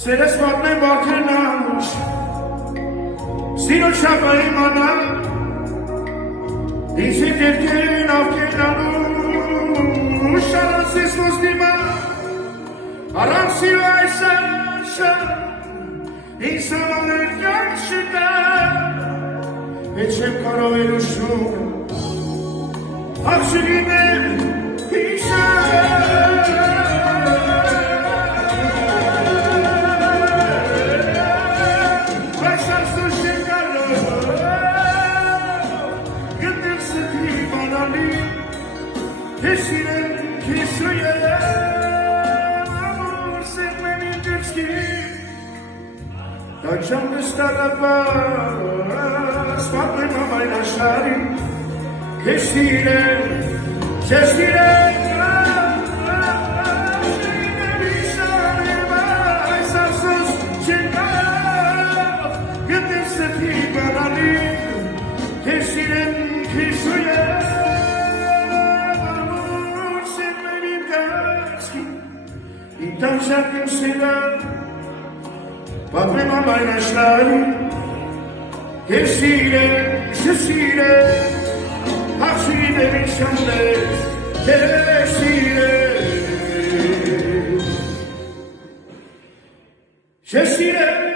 Սերես մատնեմ վարդեն անուշ, սիրոտ շապայի մանա, ինձ հետ երկեն ավկեն անուշ, առանցես ոստիմա, առանց սիրո այս անշա, ինձ համաներ կան շկա, հետ չեմ կարող էր ուշում, աղջրին է հիշա, Hesinen kişiye amor sevmenin dürski Taçam dıştarabas Fatma maynaşari Hesinen Hesinen Hesinen kişiye Tam şarkım sever Bakmam amaynaşları Hepsiyle, sesiyle Aksiyle bir şanlı Sesiyle Sesiyle